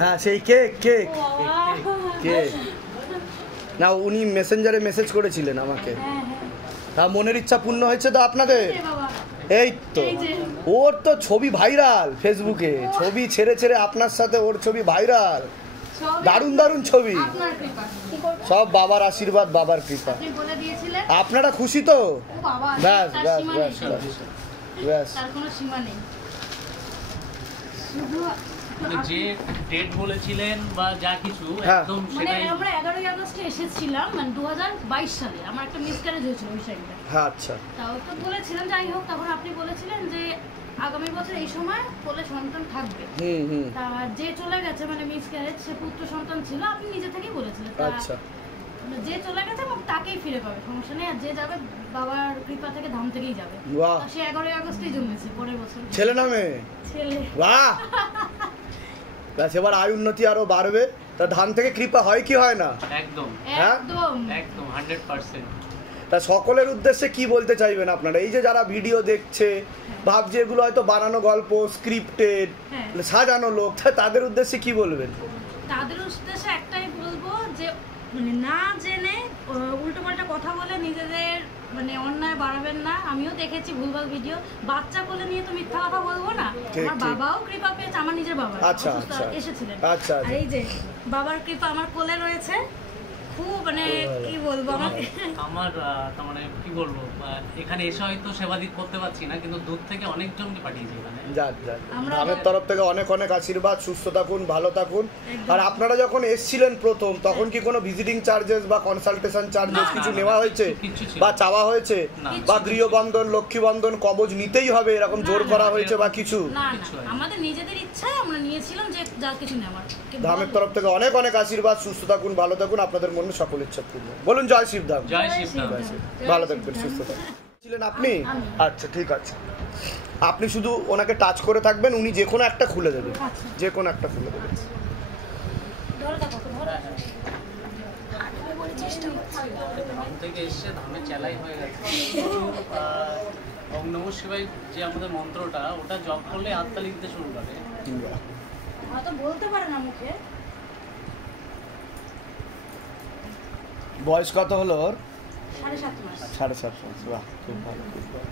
হ্যাঁ সেই cake cake cake না উনি মেসেঞ্জারে মেসেজ করেছিলেন আমাকে। তা মনের ইচ্ছা পূর্ণ হয়েছে তো আপনাদের? এই তো ওর তো ছবি ভাইরাল ফেসবুকে, ছবি ছেড়ে ছেড়ে আপনার সাথে ওর ছবি ভাইরাল, দারুণ দারুণ ছবি, সব বাবার আশীর্বাদ বাবার কৃপা। আপনারা খুশি তো? ব্যাস ব্যাস ব্যাস ব্যাস। যে ডেট বলেছিলেন বা যা কিছু একদম সেটাই। আমরা 11ই আগস্টে এসেছিলাম, মানে 2022 সালে আমার একটা মিসক্যারেজ হয়েছিল ওই সাইডে। হ্যাঁ আচ্ছা। তাও তো বলেছিলেন, যাই হোক তখন আপনি বলেছিলেন যে আগামী বছর এই সময় কোলে সন্তান থাকবে। তা যে চলে গেছে মানে মিসক্যারেজ, সে পুত্র সন্তান ছিল, আপনি নিজে থেকেই বলেছিলেন। আচ্ছা। যে চলে গেছে তাকেই ফিরে পাবে, সমস্যা নেই। আর যে যাবে বাবার কৃপা থেকে ধাম থেকেই যাবে। সে 11ই আগস্টেই জন্মেছে পরের বছর। ছেলে না মেয়ে? ছেলে। বাহ, এবার আয় উন্নতি আরো বাড়বে। তা ধাম থেকে কৃপা হয় কি হয় না? একদম একদম একদম 100%। তা সকলের উদ্দেশ্যে কি বলতে চাইবেন আপনারা? এই যে যারা ভিডিও দেখছে ভাবছে এগুলো হয়তো বানানো গল্প, স্ক্রিপ্টেড, সাজানো লোক, তাদের উদ্দেশ্যে কি বলবেন? তাদের উদ্দেশ্যে একটাই বলবো যে মানে না জেনে উল্টো পাল্টা কথা বলে নিজেদের মানে অন্যায় বাড়াবেন না। আমিও দেখেছি ভুলভাল ভিডিও, বাচ্চা কোলে নিয়ে তো মিথ্যা কথা বলবো না। আমার বাবাও কৃপা পেয়েছে, আমার নিজের বাবা এসেছিলেন। আর এই যে বাবার কৃপা আমার কোলে রয়েছে, খুব মানে কি বলবো আমার তার মানে কি বলবো, এখানে এসে হয়তো সেবাদিক করতে পারছি না, কিন্তু দূর থেকে অনেকজনকে পাঠিয়েছি এখানে। যাক যাক, আমাদের তরফ থেকে অনেক অনেক আশীর্বাদ, সুস্থ থাকুন, ভালো থাকুন। আর আপনারা যখন এসেছিলেন প্রথম, তখন কি কোনো ভিজিটিং চার্জেস বা কনসালটেশন চার্জেস কিছু নেওয়া হয়েছে বা চাওয়া হয়েছে? বা গৃহবন্ধন, লক্ষ্মী বন্ধন, কবজ নিতেই হবে এরকম জোর করা হয়েছে বা কিছু? আমাদের নিজেদের ইচ্ছায় আমরা নিয়েছিলাম যে যা কিছু নেওয়ার। ধামের তরফ থেকে অনেক অনেক আশীর্বাদ, সুস্থ থাকুন, ভালো থাকুন, আপনাদের মনে সকল ইচ্ছা পূর্ণ। বলুন জয় শিবধাম। জয় শিবধাম। ভালো থাকবেন, সুস্থ থাকবেন। ছিলেন আপনি? আচ্ছা ঠিক আছে, আপনি শুধু ওনাকে টাচ করে থাকবেন, উনি যে কোনো একটা খুলে দেবেন, যে কোনো একটা খুলে দেবেন। ধাম থেকে এসে ধামে চেলাই হয়ে গেছে। ওম নমঃ শিবায় যে আমাদের মন্ত্রটা, ওটা জপ করলে আত্মা লিখতে শুরু করে। বলতে পারে না মুখে। বয়স কত হলো ওর? 7.5 মাস। 7.5 মাস। বাহ, খুব ভালো, খুব ভালো।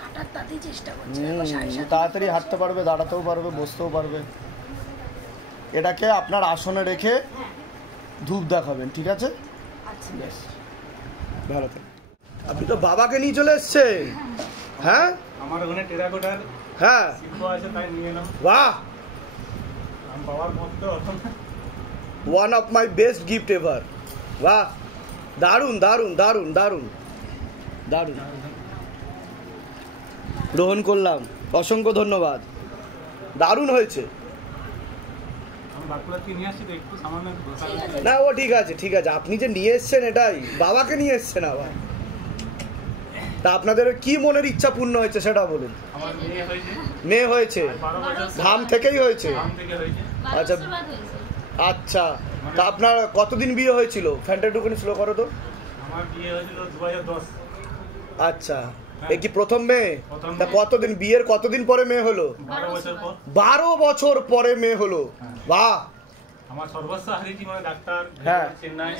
হাঁটার তাড়াতাড়ি চেষ্টা করছে, তাড়াতাড়ি হাঁটতে পারবে, দাঁড়াতেও পারবে, বসতেও পারবে। এটাকে আপনার আসনে রেখে ধূপ দেখাবেন, ঠিক আছে? ভালো থাকবেন। আপনি তো বাবাকে নিয়ে চলে এসছেন। হ্যাঁ, আমার ওখানে টেরাকোটার হ্যাঁ শিল্প আছে, তাই নিয়ে এলাম। বাহ, আমি বাবার ভক্ত। One of my best gift ever. বাহ, দারুণ দারুণ দারুণ দারুণ দারুণ। গ্রহণ করলাম, অসংখ্য ধন্যবাদ, দারুণ হয়েছে। না ও ঠিক আছে, ঠিক আছে, আপনি যে নিয়ে এসছেন এটাই, বাবাকে নিয়ে এসছেন আবার। তা আপনাদের কি মনের ইচ্ছা পূর্ণ হয়েছে সেটা বলুন। মেয়ে হয়েছে? ধাম থেকেই হয়েছে? আচ্ছা আচ্ছা। তা আপনার কতদিন বিয়ে হয়েছিল? ফ্যানটা একটুখানি স্লো করো তো। আমার বিয়ে হয়েছিল 2010। আচ্ছা, এই কি প্রথম মেয়ে? তা কতদিন বিয়ের কতদিন পরে মেয়ে হলো? 12 বছর পর। 12 বছর পরে মেয়ে হলো। বাহ। আমার সর্বস্ব হারিয়েছি, মানে ডাক্তার চেন্নাই,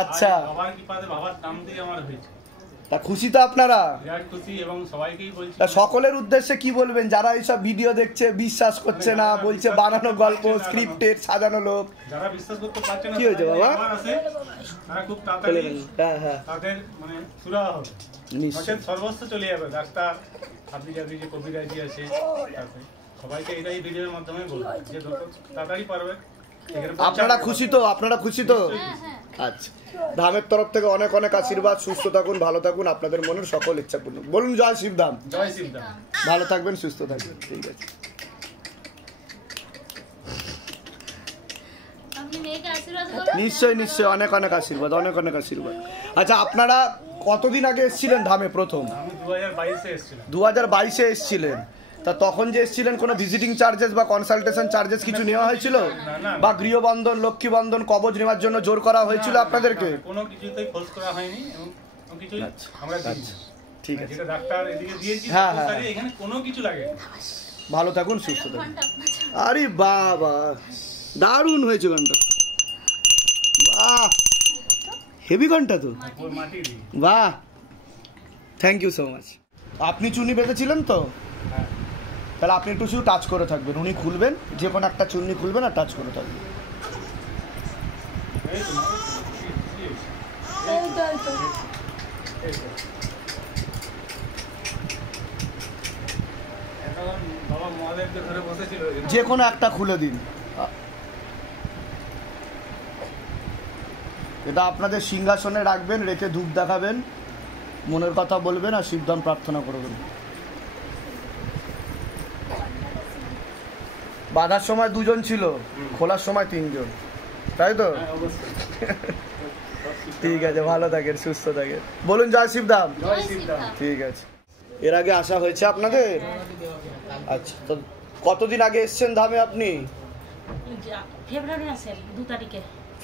আচ্ছা, বাবার কৃপাতে বাবার নাম দিয়ে আমার হয়েছে। তা খুশি তো আপনারা? বিরাট খুশি, এবং সবাইকেই বলছি। তা সকলের উদ্দেশ্যে কি বলবেন যারা এইসব ভিডিও দেখছে, বিশ্বাস করছে না, বলছে বানানো গল্প, স্ক্রিপ্টেড, সাজানো লোক? যারা বিশ্বাস করতে পারছে না, কি হয়েছে বাবা? তারা খুব তাড়াতাড়ি হ্যাঁ তাদের মানে সুরা হবে, সর্বস্ব চলে যাবে। ডাক্তার আপনি যাবি, যে কবিরাজি আছে, সবাইকে এটাই ভিডিওর মাধ্যমে বলবো যে তাড়াতাড়ি পারবে। আপনারা খুশি তো? আপনারা খুশি তো? আচ্ছা, ধামের তরফ থেকে অনেক অনেক আশীর্বাদ, সুস্থ থাকুন, ভালো থাকুন, আপনাদের মনের সকল ইচ্ছা পূর্ণ। বলুন জয় শিবধাম। জয় শিবধাম। ভালো থাকবেন, সুস্থ থাকবেন, ঠিক আছে। নিশ্চয়ই নিশ্চয়ই, অনেক অনেক আশীর্বাদ, অনেক অনেক আশীর্বাদ। আচ্ছা, আপনারা কতদিন আগে এসেছিলেন ধামে প্রথম? আমি 2022-এ এসেছিলাম। 2022-এ এসেছিলেন। তা তখন যে এসেছিলেন কোনো ভিজিটিং চার্জেস বা কনসালটেশন চার্জেস কিছু নেওয়া হয়েছিল? বা গৃহবন্ধন, লক্ষ্মী বন্ধন, কবজ নেওয়ার জন্য জোর করা হয়েছিল আপনাদেরকে? কোনো কিছুতেই খোঁজ করা হয়নি, এবং কিছু আমরা ঠিক আছে, ডাক্তার এদিকে দিয়েছি, এখানে কোনো কিছু লাগে। ভালো থাকুন, সুস্থ থাকুন। আরে বাবা, দারুণ হয়েছে গানটা, বাহ, হেভি গানটা তো, বাহ, থ্যাংক ইউ সো মাচ। আপনি চুনি বেঁধেছিলেন তো? তাহলে আপনি একটু শুধু টাচ করে থাকবেন, উনি খুলবেন, যে কোনো একটা চুন্নি খুলবেন আর টাচ করে থাকবেন। যে কোনো একটা খুলে দিন, এটা আপনাদের সিংহাসনে রাখবেন, রেখে ধূপ দেখাবেন, মনের কথা বলবেন আর শিবধাম প্রার্থনা করবেন। বাঁধার সময় 2 জন ছিল, খোলার সময় 3 জন, তাই তো? ঠিক আছে, ভালো থাকেন, সুস্থ থাকেন, বলুন জয় শিবধাম। ঠিক আছে। এর আগে আসা হয়েছে আপনাদের? আচ্ছা, তো কতদিন আগে এসছেন ধামে আপনি?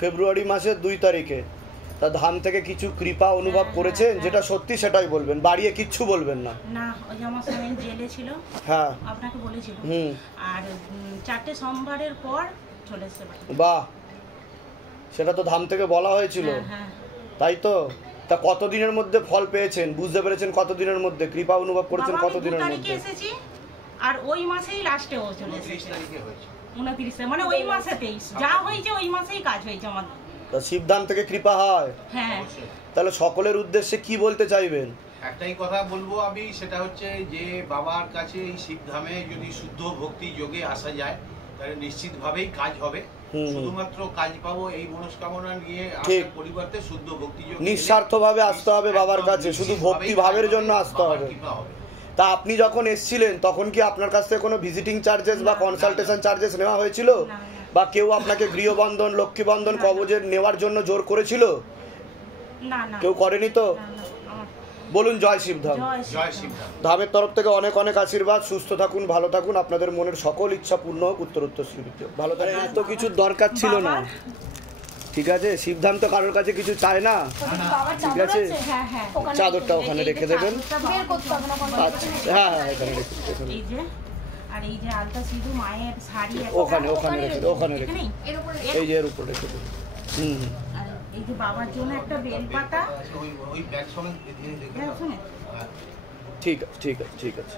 ফেব্রুয়ারি মাসের 2 তারিখে। তা ধাম থেকে কিছু কৃপা অনুভব করেছেন? যেটা সত্যি সেটাই বলবেন, বাড়িয়ে কিচ্ছু বলবেন না। না, ওই আমার স্বামী জেলে ছিল, হ্যাঁ আপনাকে বলেছিল, আর 4টে সোমবারের পর চলে এসেছে। বাহ, সেটা তো ধাম থেকে বলা হয়েছিল, তাই তো? তা কতদিনের মধ্যে ফল পেয়েছেন, বুঝতে পেরেছেন কতদিনের মধ্যে কৃপা অনুভব করেছেন? কতদিনের মধ্যে? এসেছি, আর ওই মাসেই লাস্টে ও চলে এসেছে, 29 মানে ওই মাসেতেই যা হয়েছে, ওই মাসেই কাজ হয়েছে আমাদের। তা শিবধাম থেকে কৃপা হয়? হ্যাঁ। তাহলে সকলের উদ্দেশ্যে কি বলতে চাইবেন? একটাই কথা বলবো আমি, সেটা হচ্ছে যে বাবার কাছে এই শিবধামে যদি শুদ্ধ ভক্তি যোগে আসা যায় তাহলে নিশ্চিতভাবেই কাজ হবে। শুধুমাত্র কাজ পাবো এই মনস্কামনা নিয়ে আসার পরিবর্তে শুদ্ধ ভক্তি যোগে নিঃস্বার্থভাবে আসতে হবে বাবার কাছে, শুধু ভক্তি ভাবের জন্য আসতে হবে। তা আপনি যখন এসেছিলেন তখন কি আপনার কাছ থেকে কোনো ভিজিটিং চার্জেস বা কনসালটেশন চার্জেস নেওয়া হয়েছিল? বা কেউ আপনাকে গৃহবন্ধন, লক্ষ্মীবন্ধন, কবজের নেওয়ার জন্য জোর করেছিল? না না, কেউ করেনি তো? বলুন জয় শিবধাম। জয় শিবধাম। ধামের তরফ থেকে অনেক অনেক আশীর্বাদ, সুস্থ থাকুন, ভালো থাকুন, আপনাদের মনের সকল ইচ্ছা পূর্ণ হোক, উত্তরোত্তর শ্রীবৃদ্ধি হোক। ভালো থাকুন। এত কিছুর দরকার ছিল না, ঠিক আছে? শিবধাম তো কারোর কাছে কিছু চায় না, ঠিক আছে? চাদরটা ওখানে রেখে দেবেন। আচ্ছা, হ্যাঁ হ্যাঁ, এখানে রেখে দেবেন। আর এই যে আলতা সিঁদুর, মায়ের শাড়ি ওখানে ওখানে রেখে দেবেন, ওখানে রেখে দেবেন, এই যে এর উপর রেখে দেবেন। আর এই যে বাবার জন্য একটা বেলপাতা, ওই ব্যাগ সঙ্গে ঠিক আছে, ঠিক আছে, ঠিক আছে।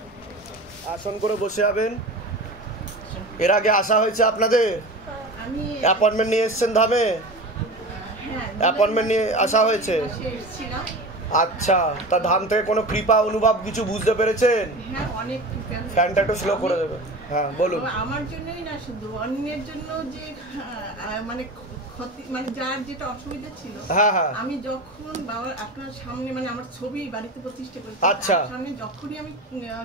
আসন করে বসে যাবেন। এর আগে আসা হয়েছে আপনাদের? অ্যাপয়েন্টমেন্ট নিয়ে এসেছেন ধামে? অ্যাপয়েন্টমেন্ট নিয়ে আসা হয়েছে? আচ্ছা, তা ধাম থেকে কোনো কৃপা অনুভব কিছু বুঝতে পেরেছেন? হ্যাঁ, অনেক ফ্যানটা একটু স্লো করে দেবেন। হ্যাঁ বলুন। আমার জন্যই না, শুধু অন্যের জন্য যে মানে ক্ষতি, মানে যার যেটা অসুবিধা ছিল, হ্যাঁ হ্যাঁ, আমি যখন বাবার আপনার সামনে, মানে আমার ছবি বাড়িতে প্রতিষ্ঠা করেছি, আচ্ছা, সামনে যখনই আমি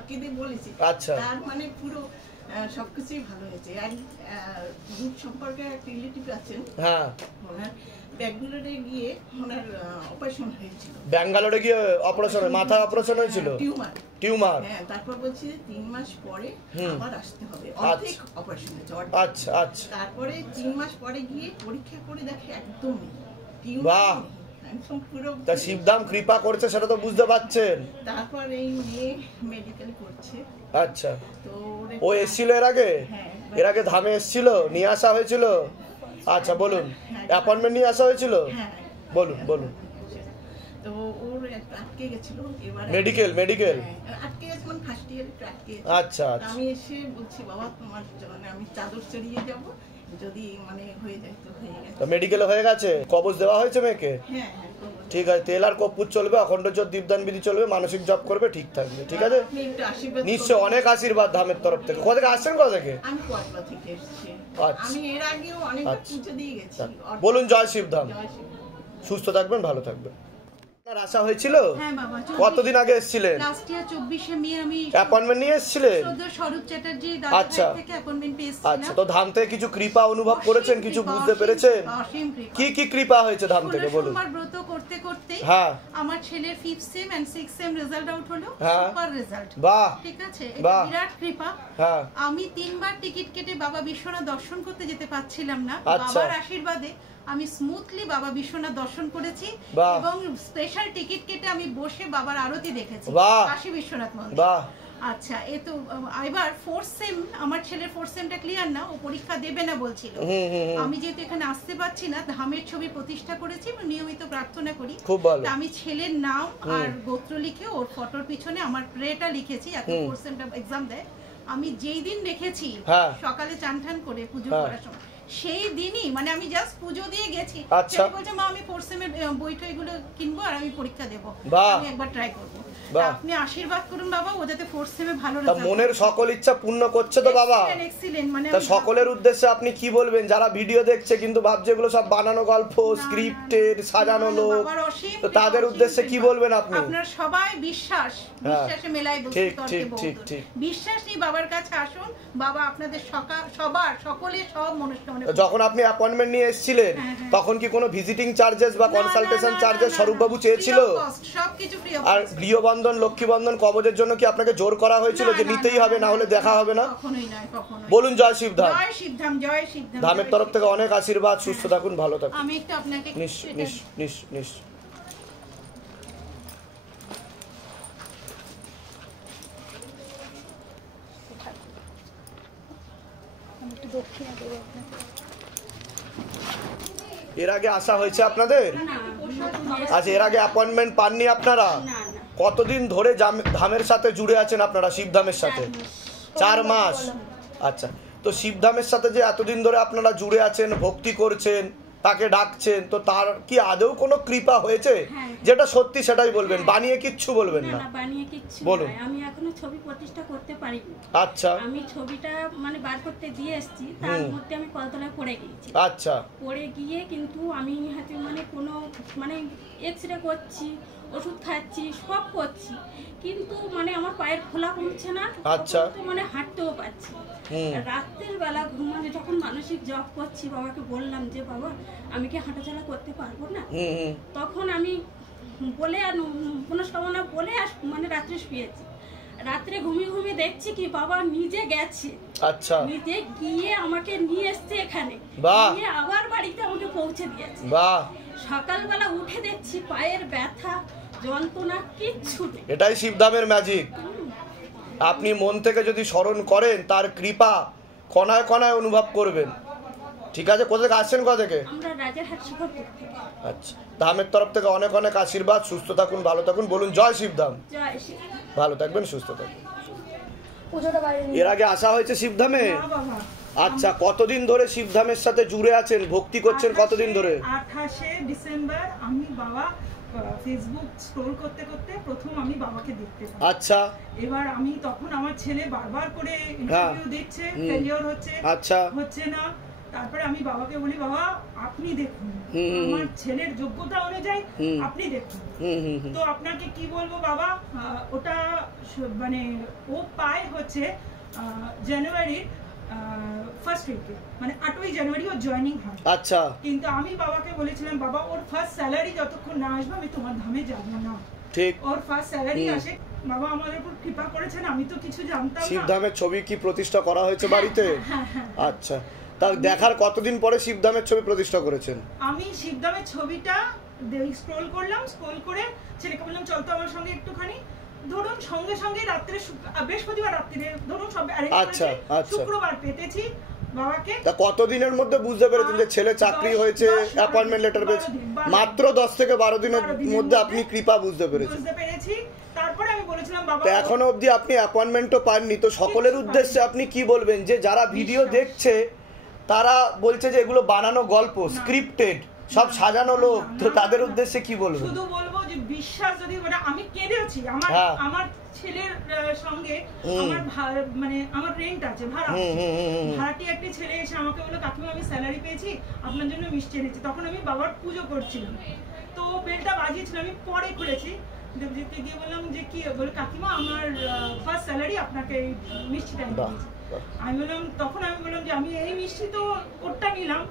কেঁদে বলেছি, আচ্ছা, তার মানে পুরো সবকিছুই ভালো হয়েছে। এক দূর সম্পর্কে এক রিলেটিভ আছেন, হ্যাঁ, ওনার ব্যাঙ্গালোরে গিয়ে ওনার অপারেশন হয়েছিল। ব্যাঙ্গালোরে গিয়ে অপারেশন, মাথা অপারেশন হয়েছিল? টিউমার। টিউমার, হ্যাঁ। তারপর বলছি 3 মাস পরে আবার আসতে হবে, অর্ধেক অপারেশন হয়েছে। আচ্ছা আচ্ছা। তারপরে 3 মাস পরে গিয়ে পরীক্ষা করে দেখে একদম নেই বাহ, একদম পুরো। তা শিবধাম কৃপা করছে সেটা তো বুঝতে পারছেন। তারপর এই মেয়ে মেডিকেল করছে। আচ্ছা, তো ও এসেছিল এর আগে? এর আগে ধামে এসেছিল, নিয়ে আসা হয়েছিল? আচ্ছা বলুন, অ্যাপয়েন্টমেন্ট নিয়ে আসা হয়েছিল? বলুন বলুন। তো ওর আটকে গেছিল, এবারে মেডিকেল আটকে গেছে, মানে ফার্স্ট ইয়ারে আটকে গেছে। আচ্ছা আচ্ছা। আমি এসে বলছি বাবা তোমার জন্য আমি চাদর চড়িয়ে যাব, যদি মানে হয়ে যায় তো হয়ে গেছে। তো মেডিকেলে হয়ে গেছে? কবজ দেওয়া হয়েছে মেয়েকে? হ্যাঁ, ঠিক আছে, তেল আর কর্পূর চলবে, অখণ্ড জ্যোৎ দীপদান বিধি চলবে, মানসিক জপ করবে, ঠিক থাকবে, ঠিক আছে? নিশ্চয় অনেক আশীর্বাদ ধামের তরফ থেকে। কোথা থেকে আসছেন? কোথা থেকে? আমি কোয়াটলা থেকে এসেছি। আচ্ছা, আমি এর আগেও অনেক পুজো দিয়ে গেছি। বলুন জয় শিবধাম। সুস্থ থাকবেন, ভালো থাকবেন। আপনার আশা হয়েছিল? হ্যাঁ বাবা। কতদিন আগে এসেছিলেন? লাস্ট ইয়ার 24 মে আমি অ্যাপয়েন্টমেন্ট নিয়ে এসেছিলেন? স্বরূপ চ্যাটার্জি দাদা থেকে অ্যাপয়েন্টমেন্ট পেয়েছিলাম। আচ্ছা, তো ধাম থেকে কিছু কৃপা অনুভব করেছেন, কিছু বুঝতে পেরেছেন? অসীম কৃপা। কি কি কৃপা হয়েছে ধাম থেকে বলুন? সোমবার ব্রত করতে করতে হ্যাঁ, আমার ছেলের 5th sem and 6th sem result out হলো। হ্যাঁ, সুপার রেজাল্ট। বাহ, ঠিক আছে, এটা বিরাট কৃপা। হ্যাঁ, আমি 3বার টিকিট কেটে বাবা বিশ্বনাথ দর্শন করতে যেতে পারছিলাম না, আচ্ছা, বাবার আশীর্বাদে আমি স্মুথলি বাবা বিশ্বনাথ দর্শন করেছি এবং স্পেশাল টিকিট কেটে আমি বসে বাবার আরতি দেখেছি কাশী বিশ্বনাথ মন্দির। আচ্ছা, এ তো এবার 4th সেম, আমার ছেলের 4th সেমটা ক্লিয়ার না, ও পরীক্ষা দেবে না বলছিল। আমি যেহেতু এখানে আসতে পারছি না, ধামের ছবি প্রতিষ্ঠা করেছি, নিয়মিত প্রার্থনা করি। খুব ভালো। আমি ছেলের নাম আর গোত্র লিখে ওর ফটোর পিছনে আমার প্রেটা লিখেছি, এখন 4th সেমটা এক্সাম দেয়। আমি যেই দিন দেখেছি সকালে চান ঠান করে পুজো করার সময়, সেই দিনই মানে আমি জাস্ট পুজো দিয়ে গেছি, সে বলছে মা আমি 4th সেমের বই টইগুলো কিনবো আর আমি পরীক্ষা দেবো, আমি একবার ট্রাই করবো। আপনি আশীর্বাদ করুন বাবা, ও যাতে 4th সেমে ভালো রেজাল্ট। মনের সকল ইচ্ছা পূর্ণ করছে তো বাবা। এক্সিলেন্ট। মানে তা সকলের উদ্দেশ্যে আপনি কি বলবেন যারা ভিডিও দেখছে কিন্তু ভাবছে এগুলো সব বানানো গল্প, স্ক্রিপ্টেড, সাজানো লোক, তো তাদের উদ্দেশ্যে কি বলবেন আপনি? আপনার সবাই বিশ্বাসে মেলায় বসে তর্কে বহুত। বিশ্বাসী বাবার কাছে আসুন, বাবা আপনাদের সকলের সব মনস্কামনা। যখন আপনি অ্যাপয়েন্টমেন্ট নিয়ে এসেছিলেন তখন কি কোনো ভিজিটিং চার্জেস বা কনসালটেশন চার্জেস স্বরূপবাবু চেয়েছিল? সবকিছু ফ্রি অফ। আর গৃহবন্ধন, লক্ষ্মীবন্ধন, কবজের জন্য কি আপনাকে জোর করা হয়েছিল যে নিতেই হবে, না হলে দেখা হবে না? কখনোই নয়, কখনোই। বলুন জয় শিবধাম। জয় শিবধাম, জয় শিবধাম। ধামের তরফ থেকে অনেক আশীর্বাদ, সুস্থ থাকুন, ভালো থাকুন। আমি একটু আপনাকে নিশ এর আগে আসা হয়েছে আপনাদের? আচ্ছা, এর আগে অ্যাপয়েন্টমেন্ট পাননি আপনারা? কতদিন ধরে ধামের সাথে জুড়ে আছেন আপনারা, শিবধামের সাথে? 4 মাস। আচ্ছা, তো শিবধামের সাথে যে এতদিন ধরে আপনারা জুড়ে আছেন, ভক্তি করছেন, তাকে ডাকছেন, তো তার কি আদৌ কোনো কৃপা হয়েছে? যেটা সত্যি সেটাই বলবেন, বানিয়ে কিচ্ছু বলবেন না। বানিয়ে কিচ্ছু বলুন। আমি এখনো ছবি প্রতিষ্ঠা করতে পারিনি। আচ্ছা। আমি ছবিটা মানে বার করতে দিয়ে এসেছি, তার মধ্যে আমি কলতলায় পড়ে গিয়েছি। আচ্ছা। পড়ে গিয়ে কিন্তু আমি হাতে মানে কোনো মানে এক্সরে করছি, ওষুধ খাচ্ছি, সব করছি, কিন্তু মানে আমার পায়ের ফোলা কমছে না। আচ্ছা। মানে হাঁটতেও পারছি। রাত্রের বেলা ঘুমানো যখন মানসিক জপ করছি, বাবাকে বললাম যে বাবা আমি কি হাঁটাচলা করতে পারবো না? তখন আমি বলে আর মনস্কামনা বলে মানে রাত্রে শুয়েছি। রাত্রে ঘুমিয়ে দেখছি কি বাবা নিজে গেছে। আচ্ছা। নিজে গিয়ে আমাকে নিয়ে এসছে এখানে, নিয়ে আবার বাড়িতে আমাকে পৌঁছে দিয়েছে। বাহ। সকালবেলা উঠে দেখছি পায়ের ব্যথা, যন্ত্রণা কিচ্ছু নেই। এটাই শিবধামের ম্যাজিক। আপনি মন থেকে যদি স্মরণ করেন, তার কৃপা কণায় কণায় অনুভব করবেন। ঠিক আছে, কোথা থেকে আসছেন? কোথা থেকে? আমরা রাজারহাট শিখরপুর থেকে। আচ্ছা, ধামের তরফ থেকে অনেক অনেক আশীর্বাদ, সুস্থ থাকুন, ভালো থাকুন। বলুন জয় শিবধাম। জয় শিবধাম। ভালো থাকবেন, সুস্থ থাকবেন। এর আগে আসা হয়েছে শিবধামে? আচ্ছা, কতদিন ধরে শিবধামের সাথে জুড়ে আছেন, ভক্তি করছেন কতদিন ধরে? 28শে ডিসেম্বর আমি বাবা ফেসবুক স্ক্রল করতে করতে প্রথম আমি বাবাকে দেখতে পাই। আচ্ছা। এবার আমি তখন আমার ছেলে বারবার করে ইন্টারভিউ দিচ্ছে, ফেলিওর হচ্ছে, আচ্ছা, হচ্ছে না। তারপরে আমি বাবাকে বলি বাবা আপনি দেখুন, আমার ছেলের যোগ্যতা অনুযায়ী আপনি দেখুন। তো আপনাকে কি বলবো বাবা, ওটা মানে ও পায় হচ্ছে জানুয়ারি ফার্স্ট উইকে, মানে 8ই জানুয়ারি ওর জয়েনিং হয়। আচ্ছা। কিন্তু আমি বাবাকে বলেছিলাম বাবা ওর ফার্স্ট স্যালারি যতক্ষণ না আসবে আমি তোমার ধামে যাব না। ঠিক। ওর ফার্স্ট স্যালারি আসে। বাবা আমাদের উপর কৃপা করেছেন, আমি তো কিছু জানতাম না। শিবধামের ছবি কি প্রতিষ্ঠা করা হয়েছে বাড়িতে? আচ্ছা, তা দেখার কতদিন পরে শিবধামের ছবি প্রতিষ্ঠা করেছেন? আমি শিবধামের ছবিটা স্ক্রল করলাম, স্ক্রল করে ছেলেকে বললাম চল তো আমার সঙ্গে একটুখানি। ধরুন সঙ্গে সঙ্গে রাত্রে বৃহস্পতিবার রাত্রে ধরুন সব অ্যারেঞ্জ করেছি, শুক্রবার পেতেছি বাবাকে। তা কতদিনের মধ্যে বুঝতে পেরেছেন যে ছেলে চাকরি হয়েছে, অ্যাপয়েন্টমেন্ট লেটার পেয়েছে? মাত্র 10 থেকে 12 দিনের মধ্যে আপনি কৃপা বুঝতে পেরেছি। তারপরে আমি বলেছিলাম বাবা এখনো অবধি আপনি অ্যাপয়েন্টমেন্টও পাননি, তো সকলের উদ্দেশ্যে আপনি কি বলবেন যে যারা ভিডিও দেখছে তারা বলছে যে এগুলো বানানো গল্প, স্ক্রিপ্টেড, সব সাজানো লোক, তো তাদের উদ্দেশ্যে কি বলবেন? শুধু বলবো যে বিশ্বাস যদি মানে আমি কেঁদেছি আমার ছেলের সঙ্গে মানে আমার রেন্ট আছে, ভাড়াটি একটা ছেলে এসে আমাকে বললো কাকিমা আমি স্যালারি পেয়েছি, আপনার জন্য মিষ্টি এনেছি। তখন আমি বাবার পুজো করছিলাম, তো বেলটা বাজিয়েছিল, আমি পরে খুলেছি, দেবজিৎকে গিয়ে বললাম যে কি, বলে কাকিমা আমার ফার্স্ট স্যালারি আপনাকে মিষ্টিটা এনে দিয়েছি। আমি বললাম, তখন আমি বললাম যে আমি এই মিষ্টি তো ওরটা নিলাম,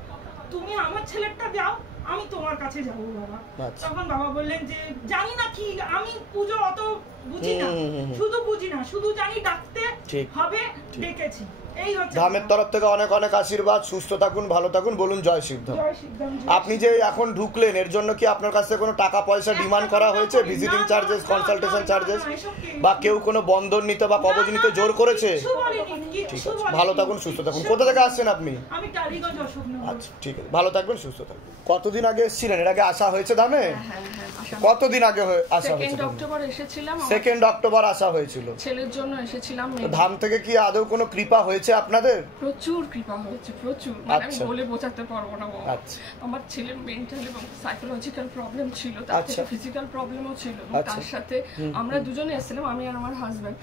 তুমি আমার ছেলেরটা দাও, আমি তোমার কাছে যাবো বাবা। তখন বাবা বললেন যে জানি না কি, আমি পুজো অত বুঝি না, শুধু বুঝি না, শুধু জানি ডাকতে হবে, ডেকেছি। ধামের তরফ থেকে অনেক অনেক আশীর্বাদ, সুস্থ থাকুন, ভালো থাকুন, বলুন জয় শিবধাম। আপনি যে এখন ঢুকলেন এর জন্য কি আপনার কাছে কোনো টাকা পয়সা ডিমান্ড করা হয়েছে, ভিজিটিং চার্জেস, কনসালটেশন চার্জেস, বা কেউ কোনো বন্ধন নিতে বা কবজ নিতে জোর করেছে? ঠিক আছে, ভালো থাকুন, সুস্থ থাকুন। কোথা থেকে আসছেন আপনি? আচ্ছা ঠিক আছে, ভালো থাকবেন, সুস্থ থাকবেন। কতদিন আগে এসেছিলেন? এর আগে আসা হয়েছে ধামে? কতদিন আগে আসা হয়েছে? 2 অক্টোবর এসেছিলাম, 2 অক্টোবর আসা হয়েছিল। ছেলের জন্য এসেছিলাম। ধাম থেকে কি আদৌ কোনো কৃপা হয়েছে আপনাদের? প্রচুর কৃপা হয়েছে, প্রচুর, মানে আমি বলে বোঝাতে পারবো না। আচ্ছা, আমার ছেলের মেন্টাল এবং সাইকোলজিক্যাল প্রবলেম ছিল, তার সাথে ফিজিক্যাল প্রবলেমও ছিল। তার সাথে আমরা দুজনে এসেছিলাম, আমি আর আমার হাজবেন্ড।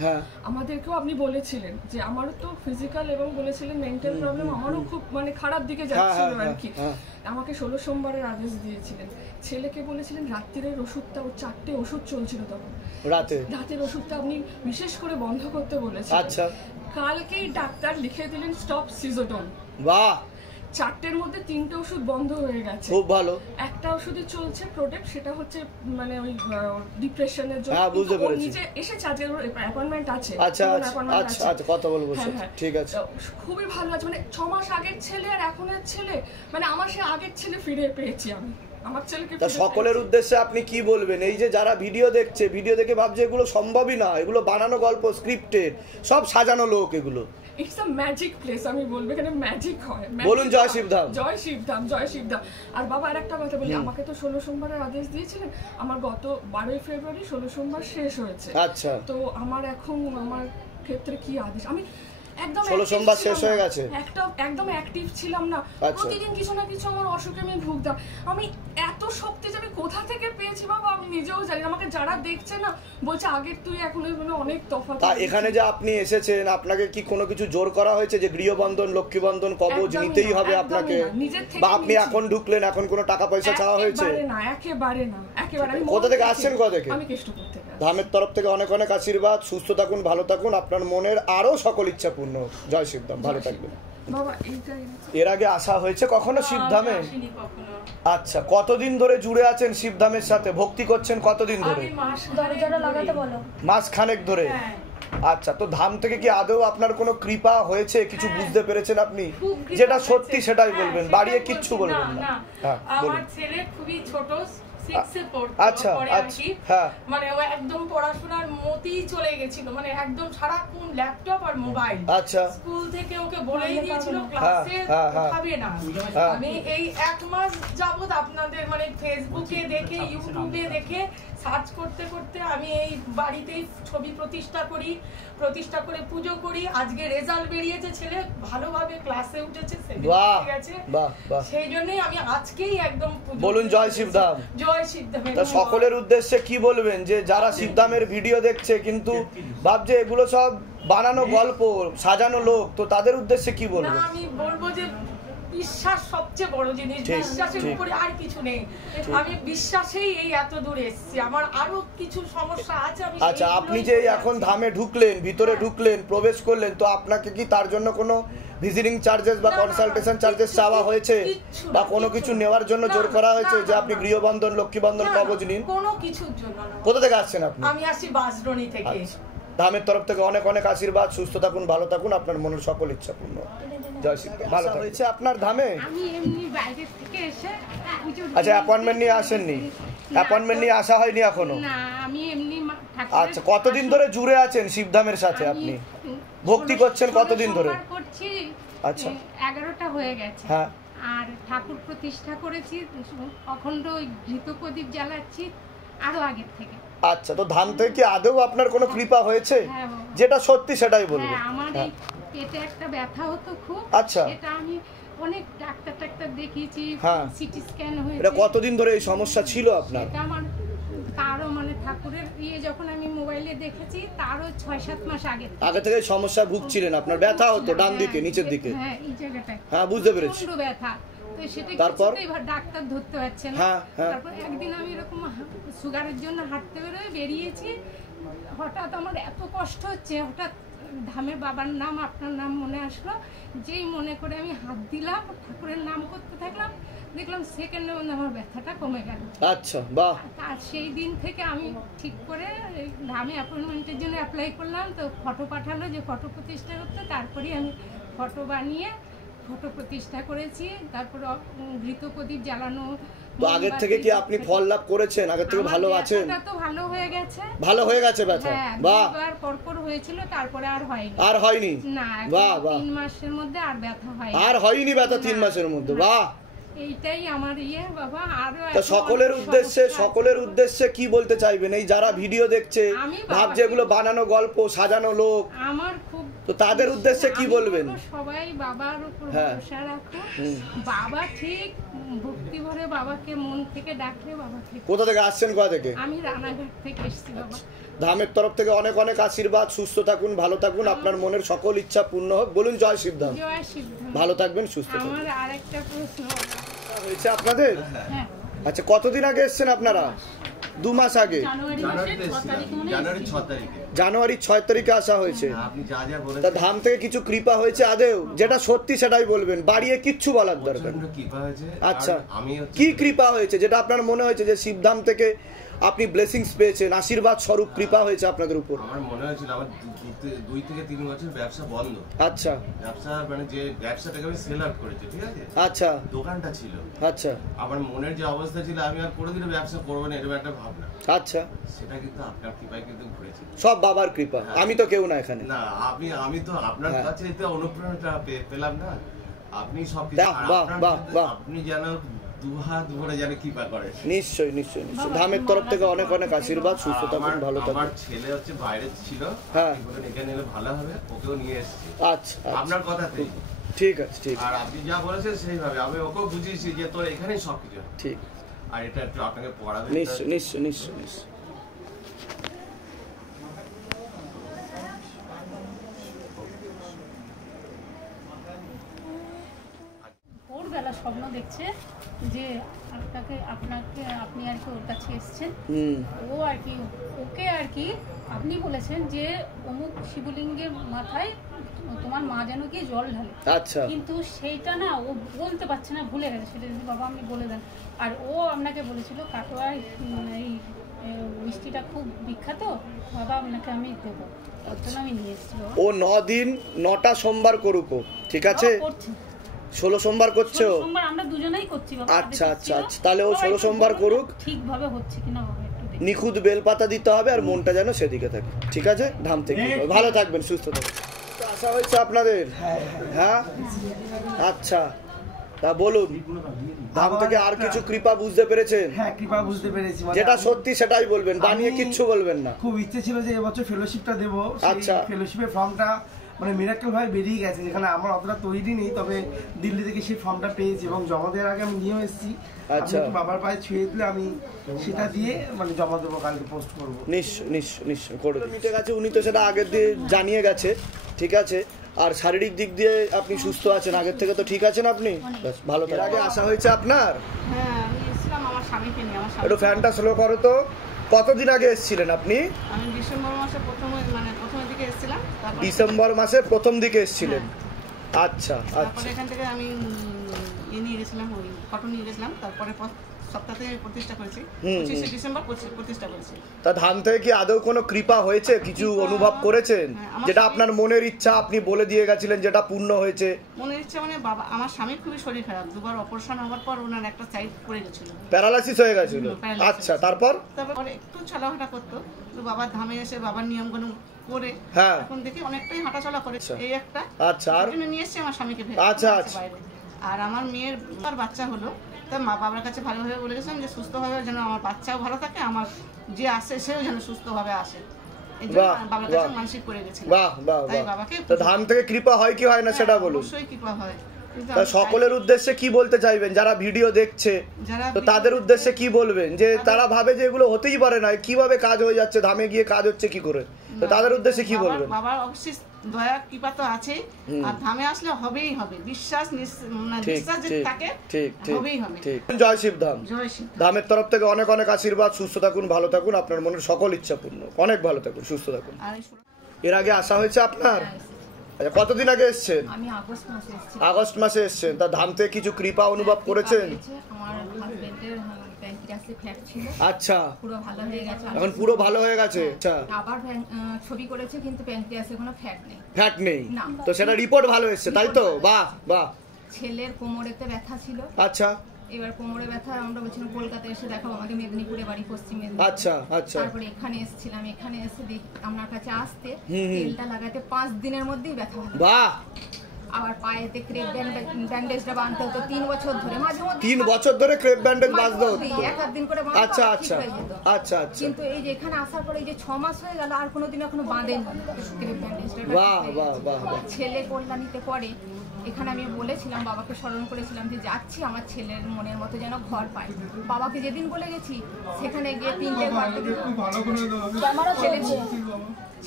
আমাদেরকেও আপনি বলেছিলেন যে আমারও তো ফিজিক্যাল এবং বলেছিলেন মেন্টাল প্রবলেম আমারও খুব মানে খারাপ দিকে যাচ্ছিল আর কি। আমাকে 16 সোমবারের আদেশ দিয়েছিলেন। ছেলেকে বলেছিলেন রাত্রির ওষুধটা, ওর 4টে ওষুধ চলছিল তখন, রাতের ওষুধটা আপনি বিশেষ করে বন্ধ করতে বলেছিলেন। আচ্ছা, কালকেই ডাক্তার লিখে দিলেন স্টপ সিজোডন। বাহ, 4টের মধ্যে 3টে ওষুধ বন্ধ হয়ে গেছে। খুব ভালো। একটা ওষুধই চলছে প্রোটেক্ট, সেটা হচ্ছে মানে ওই ডিপ্রেশনের জন্য। বুঝতে পেরেছি। নিজে এসেছে, আজকে অ্যাপয়েন্টমেন্ট আছে। আচ্ছা আচ্ছা আচ্ছা, কথা বলবো, ঠিক আছে। খুবই ভালো আছে, মানে 6 মাস আগের ছেলে আর এখনের ছেলে, মানে আমার সে আগের ছেলে ফিরে পেয়েছি আমি। আমার ছেলেকে সকলের উদ্দেশ্যে আপনি কি বলবেন? এই যে যারা ভিডিও দেখছে, ভিডিও দেখে ভাবছে এগুলো সম্ভবই না, এগুলো বানানো গল্প, স্ক্রিপ্টেড, সব সাজানো লোক, এগুলো ইটস আ ম্যাজিক প্লেস। আমি বলবো এখানে ম্যাজিক হয়। বলুন জয় শিবধাম, জয় শিবধাম, জয় শিবধাম। আর বাবা আরেকটা কথা বলি, আমাকে তো 16 সোমবারের আদেশ দিয়েছিলেন, আমার গত 12 ফেব্রুয়ারি 16 সোমবার শেষ হয়েছে। আচ্ছা, তো আমার এখন আমার ক্ষেত্রে কি আদেশ? আমি একদম 16 সোমবার শেষ হয়ে গেছে, একদম অ্যাক্টিভ ছিলাম না, প্রতিদিন কিছু না কিছু আমার অসুখে আমি ভুগতাম। আমি এত শক্তি যে আমি কোথা থেকে পেয়েছি বাবা আমি নিজেও জানি। আমাকে যারা দেখছে না বলছে আগের তুই এখন অনেক তফাৎ। এখানে যে আপনি এসেছেন, আপনাকে কি কোনো কিছু জোর করা হয়েছে যে গৃহবন্ধন, লক্ষ্মীবন্ধন, কবজ নিতেই হবে আপনাকে, বা আপনি এখন ঢুকলেন এখন কোনো টাকা পয়সা চাওয়া হয়েছে? একেবারে না, একেবারে। কোথা থেকে আসছেন? কোথা থেকে? আমি কেষ্টপুর থেকে। ধামের তরফ থেকে অনেক অনেক আশীর্বাদ, সুস্থ থাকুন, ভালো থাকুন, আপনার মনের আরো সকল ইচ্ছা পূর্ণ হোক। জয় শিবধাম, ভালো থাকবেন। এর আগে আসা হয়েছে কখনো শিবধামে? আচ্ছা, কতদিন ধরে জুড়ে আছেন শিবধামের সাথে, ভক্তি করছেন কতদিন ধরে? মাস খানেক ধরে। আচ্ছা, তো ধাম থেকে কি আদৌ আপনার কোনো কৃপা হয়েছে? কিছু বুঝতে পেরেছেন আপনি? যেটা সত্যি সেটাই বলবেন, বাড়িয়ে কিচ্ছু বলবেন না। আমার ছেলে খুবই ছোট, আচ্ছা আচ্ছা, মানে ও একদম পড়াশোনার মতেই চলে গেছিল, মানে একদম সারাক্ষণ ল্যাপটপ আর মোবাইল। আচ্ছা, স্কুল থেকে ওকে বলেই দিয়েছিল ক্লাসে খাবে না। আমি এই 1 মাস যাবত আপনাদের মানে ফেসবুকে দেখে, ইউটিউবে দেখে সার্চ করতে করতে আমি এই বাড়িতেই ছবি প্রতিষ্ঠা করে পুজো করি। আজকে রেজাল্ট বেরিয়েছে, ছেলে ভালোভাবে ক্লাসে উঠেছে, সেই জন্যই আমি আজকেই একদম বলুন জয় শিবধাম। জয় শিবধাম। সকলের উদ্দেশ্যে কি বলবেন যে যারা শিবধামের ভিডিও দেখছে কিন্তু ভাবছে এগুলো সব বানানো গল্প, সাজানো লোক, তো তাদের উদ্দেশ্যে কি বলবেন? আমি বলবো যে বিশ্বাস সবচেয়ে বড় জিনিস, বিশ্বাসের উপরে আর কিছু নেই। আমি বিশ্বাসেই এই এত দূর এসেছি, আমার আরো কিছু সমস্যা আছে। আচ্ছা, আপনি যে এখন ধামে ঢুকলেন, ভিতরে ঢুকলেন, প্রবেশ করলেন, তো আপনাকে কি তার জন্য কোনো ভিজিটিং চার্জেস বা কনসালটেশন চার্জেস চাওয়া হয়েছে, বা কোনো কিছু নেওয়ার জন্য জোর করা হয়েছে যে আপনি গৃহবন্ধন, লক্ষ্মীবন্ধন, কবজ নিন? কোনো কিছুর জন্য না। কোথা থেকে আসছেন আপনি? আমি আসি বাসডনি থেকে। ধামের তরফ থেকে অনেক অনেক আশীর্বাদ, সুস্থ থাকুন, ভালো থাকুন, আপনার মনের সকল ইচ্ছা পূর্ণ। জয় শ্রী রাম। ভালো হয়েছে আপনার ধামে? আমি এমনি বাইরে থেকে এসে আচ্ছা, অ্যাপয়েন্টমেন্ট নিয়ে আসেননি? অ্যাপয়েন্টমেন্ট নিয়ে আসা হয়নি এখনো? না, আমি এমনি। আচ্ছা, কতদিন ধরে জুড়ে আছেন শিবধামের সাথে? আপনি ভক্তি করছেন কতদিন ধরে? করছি। আচ্ছা, 11টা হয়ে গেছে। হ্যাঁ। আর ঠাকুর প্রতিষ্ঠা করেছি, অখণ্ড ঘৃত প্রদীপ জ্বালাচ্ছি আরো আগের থেকে। আচ্ছা, তো ধাম থেকে আদৌ আপনার কোনো কৃপা হয়েছে? যেটা সত্যি সেটাই বলবো। আমার এই পেটে একটা ব্যথা হতো খুব। আচ্ছা, এটা আমি অনেক ডাক্তার দেখিয়েছি, সিটি স্ক্যান হয়েছে। এটা কতদিন ধরে এই সমস্যা ছিল আপনার? এটা আমার তারও মানে ঠাকুরের যখন আমি মোবাইলে দেখেছি তারও 6-7 মাস আগে থেকে সমস্যা ভুগছিলেন। আপনার ব্যথা হতো ডান দিকে, নিচের দিকে? হ্যাঁ, এই জায়গাটায়। হ্যাঁ, বুঝতে পেরেছি। প্রচন্ড ব্যথা। তো সেটা তারপর ডাক্তার ধরতে পারছে না। তারপর একদিন আমি এরকম সুগারের জন্য হাঁটতে বেরিয়েছি, হঠাৎ আমার এত কষ্ট হচ্ছে, হঠাৎ ধামে বাবার নাম, আপনার নাম মনে আসলো, যেই মনে করে আমি হাত দিলাম, ঠাকুরের নাম করতে থাকলাম, দেখলাম সেকেন্ডের মধ্যে আমার ব্যথাটা কমে গেল। আচ্ছা, বাহ। আর সেই দিন থেকে আমি ঠিক করে ধামে অ্যাপয়েন্টমেন্টের জন্য অ্যাপ্লাই করলাম। তো ফটো পাঠালো যে ফটো প্রতিষ্ঠা করতে, তারপরেই আমি ফটো বানিয়ে ফটো প্রতিষ্ঠা করেছি। তারপর ঘৃত প্রদীপ জ্বালানো। তো আগের থেকে কি আপনি ফল লাভ করেছেন? আগের থেকে ভালো আছেন? তো ভালো হয়ে গেছে। ভালো হয়ে গেছে ব্যথা? বাহ। দুবার পরপর হয়েছিল, তারপরে আর হয়নি। আর হয়নি? না, বাহ বাহ। 3 মাসের মধ্যে আর ব্যথা হয়নি। আর হয়নি ব্যথা 3 মাসের মধ্যে? বাহ। এইটাই আমার বাবা। আরো তো সকলের উদ্দেশ্যে কি বলতে চাইবেন? এই যারা ভিডিও দেখছে, ভাবছে এগুলো বানানো গল্প, সাজানো লোক, আমার খুব, তো তাদের উদ্দেশ্যে কি বলবেন? সবাই বাবার উপর ভরসা রাখো। বাবা ঠিক ভক্তি ভরে বাবাকে মন থেকে ডাকলে বাবা ঠিক। কোথা থেকে আসছেন? কোথা থেকে? আমি রানাঘাট থেকে এসেছি বাবা। ধামের তরফ থেকে অনেক অনেক আশীর্বাদ। সুস্থ থাকুন, ভালো থাকুন, আপনার মনের সকল ইচ্ছা পূর্ণ হোক। বলুন জয় শিবধাম। জয় শিবধাম। ভালো থাকবেন, সুস্থ থাকবেন। আমার আরেকটা প্রশ্ন হয়েছে আপনাদের? হ্যাঁ। আচ্ছা, কতদিন আগে এসেছেন আপনারা? 2 মাস আগে, জানুয়ারি 6 তারিখে আসা হয়েছে। তা ধাম থেকে কিছু কৃপা হয়েছে আদেও? যেটা সত্যি সেটাই বলবেন, বাড়িয়ে কিচ্ছু বলার দরকার। আচ্ছা, কি কৃপা হয়েছে যেটা আপনার মনে হয়েছে যে শিবধাম থেকে আপনি ব্লেসিংস পেয়েছেন, আশীর্বাদ স্বরূপ কৃপা হয়েছে আপনাদের উপর? আমার মনে হয়েছিল আমার 2 থেকে 3 বছর ব্যবসা বন্ধ। আচ্ছা। ব্যবসা মানে যে ব্যবসাটাকে আমি সেল আউট করেছি, ঠিক আছে? আচ্ছা। দোকানটা ছিল। আচ্ছা। আমার মনের যে অবস্থা ছিল আমি আর কোনোদিনও ব্যবসা করবো না এরকম একটা ভাবনা। আচ্ছা। সেটা কিন্তু আপনার কৃপায় কিন্তু ঘুরেছে। সব বাবার কৃপা। আমি তো কেউ না এখানে। না, আমি তো আপনার কাছে এতে অনুপ্রেরণা পেলাম না। আপনি সবকিছু আপনি যেন দুহাত ভরে যেন কৃপা করেন। নিশ্চয়ই নিশ্চয়ই নিশ্চয়ই। ধামের তরফ থেকে অনেক অনেক আশীর্বাদ। সুস্থ থাকুন, ভালো থাকুন। আমার ছেলে হচ্ছে বাইরে ছিল, হ্যাঁ, এখানে এলে ভালো হবে, ওকেও নিয়ে এসেছি। আচ্ছা, আপনার কথাতেই। ঠিক আছে, ঠিক আছে। আর আপনি যা বলেছেন সেইভাবে আমি ওকেও বুঝিয়েছি যে তোর এখানেই সবকিছু ঠিক। আর এটা একটু আপনাকে পড়াবে। নিশ্চয় নিশ্চয় নিশ্চয় নিশ্চয়। ভোরবেলা স্বপ্ন দেখছে যে আপনি আর কি ওর কাছে এসছেন। ও আর কি ওকে আর কি আপনি বলেছেন যে অমুক শিবলিঙ্গের মাথায় তোমার মা যেন কি জল ঢালে। আচ্ছা। কিন্তু সেইটা না ও বলতে পারছে না, ভুলে গেছে। সেটা যদি বাবা আপনি বলে দেন। আর ও আপনাকে বলেছিল কাটোয়ার এই মিষ্টিটা খুব বিখ্যাত, বাবা আপনাকে আমি দেবো। আমি নিয়ে এসেছি। ও 9 দিন 9টা সোমবার করুক, ঠিক আছে? 16 সোমবার করছে ও? সোমবার আমরা দুজনেই করছি বাবা। আচ্ছা আচ্ছা আচ্ছা, তাহলে ও 16 সোমবার করুক। ঠিকভাবে হচ্ছে কিনা বাবা একটু দেখুন। নিখুঁত বেলপাতা দিতে হবে আর মনটা যেন সেদিকে থাকে, ঠিক আছে? ধাম থেকে ভালো থাকবেন, সুস্থ থাকবেন। আশা হয়েছে আপনাদের? হ্যাঁ, আচ্ছা। তা বলুন, ধাম থেকে আর কিছু কৃপা বুঝতে পেরেছেন? হ্যাঁ, কৃপা বুঝতে পেরেছি। যেটা সত্যি সেটাই বলবেন, বানিয়ে কিচ্ছু বলবেন না। খুব ইচ্ছে ছিল যে এবছর ফেলোশিপটা দেবো। আচ্ছা। ফেলোশিপের ফর্মটা মানে মিরাকেল ভাবে বেরিয়ে গেছে, যেখানে আমার অতটা তৈরি নেই, তবে দিল্লি থেকে সেই ফর্মটা পেয়েছি এবং জমা দেওয়ার আগে আমি নিয়েও এসেছি। আচ্ছা। বাবার পায়ে ছুঁয়ে দিলে আমি সেটা দিয়ে মানে জমা দেবো, কালকে পোস্ট করবো। নিশ্চয় নিশ্চয় নিশ্চয় করে দেবো। ঠিক আছে, উনি তো সেটা আগের দিয়ে জানিয়ে গেছে, ঠিক আছে? আর শারীরিক দিক দিয়ে আপনি সুস্থ আছেন, আগের থেকে তো ঠিক আছেন আপনি? ভালো। তার আগে আসা হয়েছে আপনার? হ্যাঁ, আমি এসেছিলাম আমার স্বামীকে নিয়ে। আমার একটু ফ্যানটা স্লো করো তো। কতদিন আগে এসেছিলেন আপনি? আমি ডিসেম্বর মাসে প্রথম দিকে এসেছিলাম। ডিসেম্বর মাসে প্রথম দিকে এসেছিলেন? আচ্ছা আচ্ছা। তারপরে এখান থেকে আমি নিয়ে গেছিলাম, ওই কটন নিয়ে গেছিলাম। তারপরে সপ্তাহে প্রতিষ্ঠা করেছি, 25শে ডিসেম্বর প্রতিষ্ঠা করেছি। তা ধাম থেকে কি আদৌ কোনো কৃপা হয়েছে? কিছু অনুভব করেছেন যেটা আপনার মনের ইচ্ছা আপনি বলে দিয়ে গেছিলেন, যেটা পূর্ণ হয়েছে? মনের ইচ্ছা মানে বাবা, আমার স্বামীর খুবই শরীর খারাপ, 2বার অপারেশন হওয়ার পর ওনার একটা সাইড পড়ে গেছিল, প্যারালাইসিস হয়ে গেছিল। আচ্ছা, তারপরে একটু চলাফেরা করতো, তো বাবার ধামে এসে বাবার নিয়মগুলো করে এখন দেখি অনেকটাই হাঁটাচলা করে। এই একটা আচ্ছা, আর নিয়ে এসেছি আমার স্বামীকে। আচ্ছা আচ্ছা। আর আমার মেয়ের বাচ্চা হলো, তা মা বাবার কাছে ভালোভাবে বলে গেছিলাম যে সুস্থভাবে যেন আমার বাচ্চাও ভালো থাকে, আমার যে আসে সেও যেন সুস্থভাবে আসে। বাবার কাছে মানসিক করে গেছিলাম। বাহ বাহ। তো ধাম থেকে কৃপা হয় কি হয় না সেটা বলুন। অবশ্যই কৃপা হয়। সকলের উদ্দেশ্যে কি বলতে চাইবেন যারা ভিডিও দেখছে? তো তাদের উদ্দেশ্যে কি বলবেন যে তারা ভাবে যে এগুলো হতেই পারে না, কিভাবে কাজ হয়ে যাচ্ছে, ধামে গিয়ে কাজ হচ্ছে কি করে? তো তাদের উদ্দেশ্যে কি বলবেন? বাবার অবশ্যই দয়া কৃপা তো আছেই, আর ধামে আসলে হবেই হবে, বিশ্বাস যে থাকে হবেই হবে। জয় শিবধাম। ধামের তরফ থেকে অনেক অনেক আশীর্বাদ। সুস্থ থাকুন, ভালো থাকুন, আপনার মনের সকল ইচ্ছা পূর্ণ। অনেক ভালো থাকুন, সুস্থ থাকুন। এর আগে আসা হয়েছে আপনার? আচ্ছা, কতদিন আগে এসেছেন? আমি আগস্ট মাসে এসেছি। আগস্ট মাসে এসেছেন। তা ধাম থেকে কিছু কৃপা অনুভব করেছেন? আমার হাজবেন্ডের প্যানক্রিয়াসে ফ্যাট ছিল। আচ্ছা, পুরো ভালো হয়ে গেছে। এখন পুরো ভালো হয়ে গেছে। আচ্ছা, আবার ছবি করেছে কিন্তু প্যানক্রিয়াসে কোনো ফ্যাট নেই। ফ্যাট নেই, তো সেটা রিপোর্ট ভালো এসেছে, তাই তো? বাহ বাহ। ছেলের কোমরেতে ব্যথা ছিল। আচ্ছা, এবার কোমরে ব্যথা আমরা বলছিলাম কলকাতায় এসে দেখাবো, আমাকে মেদিনীপুরে বাড়ি, পশ্চিম মেদিনীপুর। আচ্ছা আচ্ছা। তারপরে এখানে এসেছিলাম, এখানে এসে দেখি আপনার কাছে আসতে তেলটা লাগাতে 5 দিনের মধ্যেই ব্যথা হলো। বাহ। আবার পায়েতে ক্রেপ ব্যান্ডেজটা বাঁধতে হতো 3 বছর ধরে, মাঝে মধ্যে 3 বছর ধরে ক্রেপ ব্যান্ডেজ বাঁধতে হতো। এক দিন করে বাঁধতো। আচ্ছা আচ্ছা আচ্ছা আচ্ছা। কিন্তু এই যে এখানে আসার পরে এই যে 6 মাস হয়ে গেল আর কোনোদিন এখনো বাঁধেনি ক্রেপ ব্যান্ডেজটা। বাহ বাহ বাহ। ছেলে কল্যাণীতে পড়ে, এখানে আমি বলেছিলাম, বাবাকে স্মরণ করেছিলাম যে যাচ্ছি আমার ছেলের মনের মতো যেন ঘর পায়। বাবাকে যেদিন বলে গেছি সেখানে গিয়ে 3টে ঘর